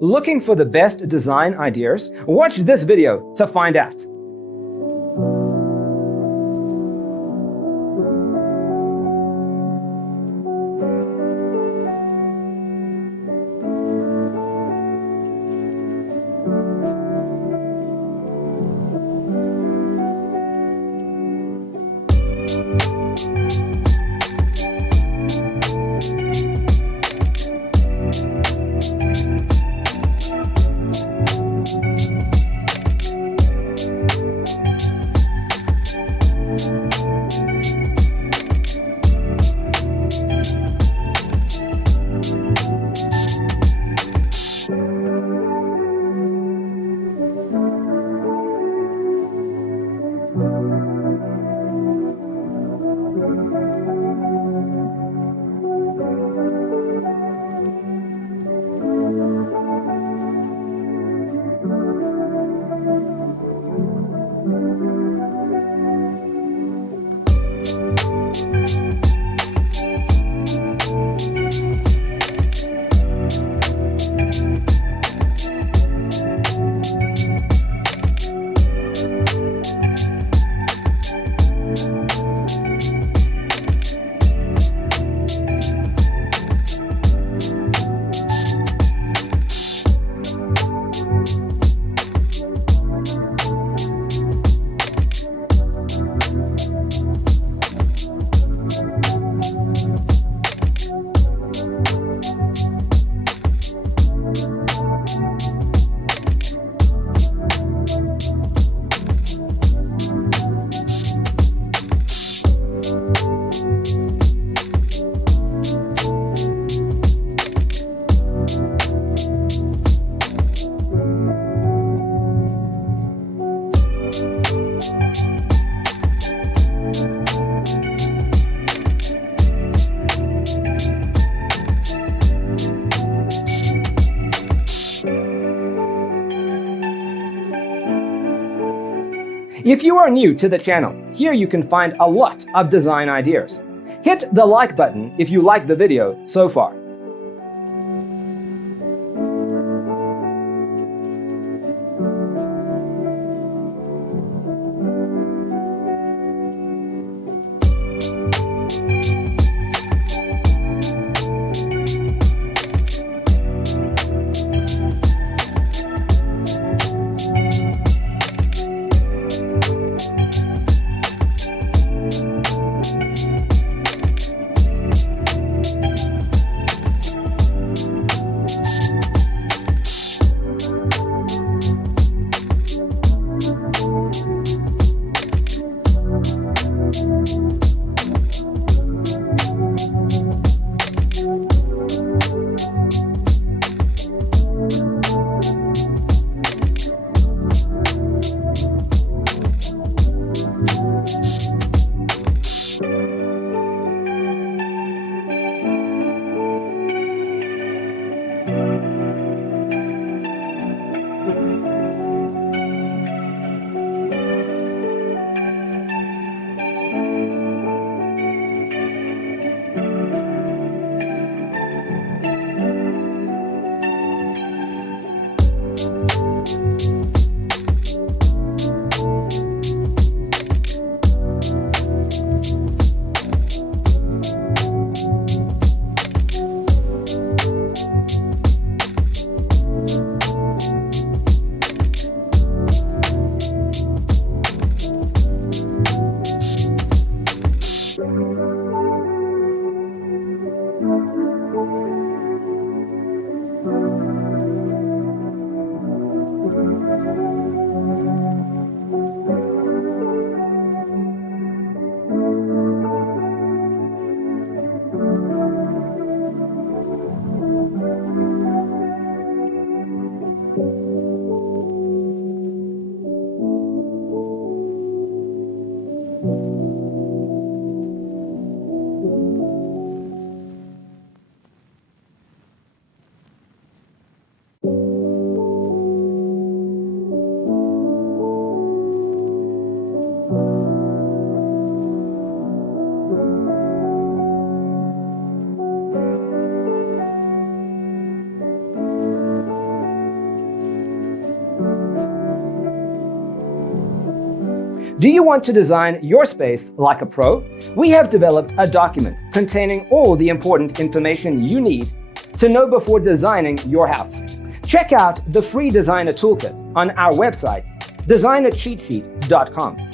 Looking for the best design ideas? Watch this video to find out. If you are new to the channel, here you can find a lot of design ideas. Hit the like button if you like the video so far. Do you want to design your space like a pro? We have developed a document containing all the important information you need to know before designing your house. Check out the free designer toolkit on our website, designercheatsheet.com.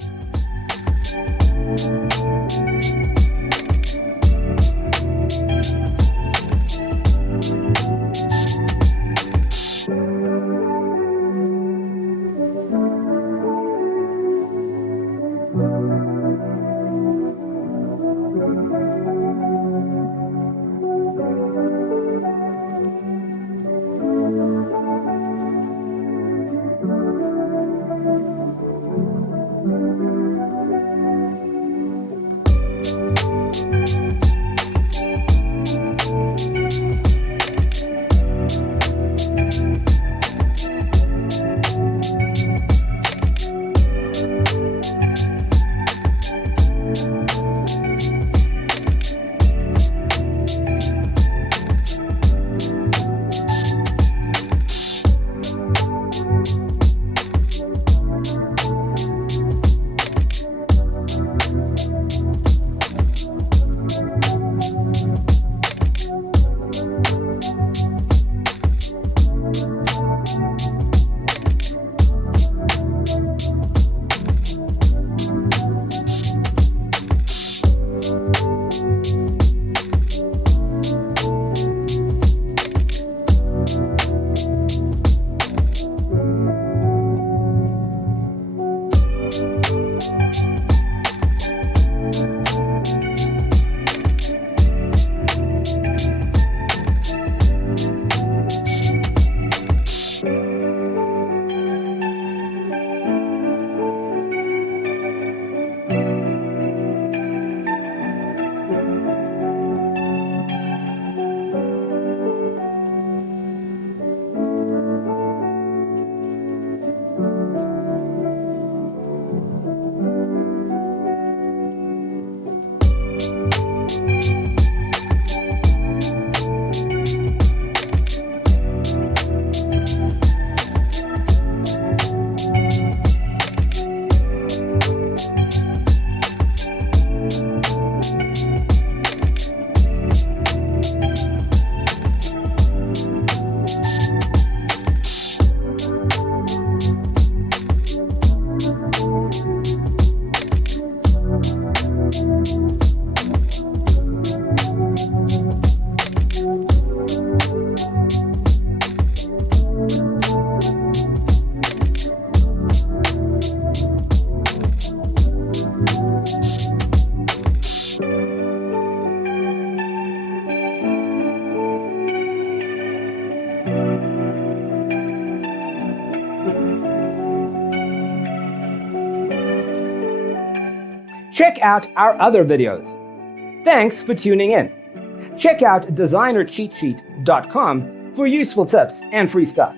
Check out our other videos. Thanks for tuning in. Check out designercheatsheet.com for useful tips and free stuff.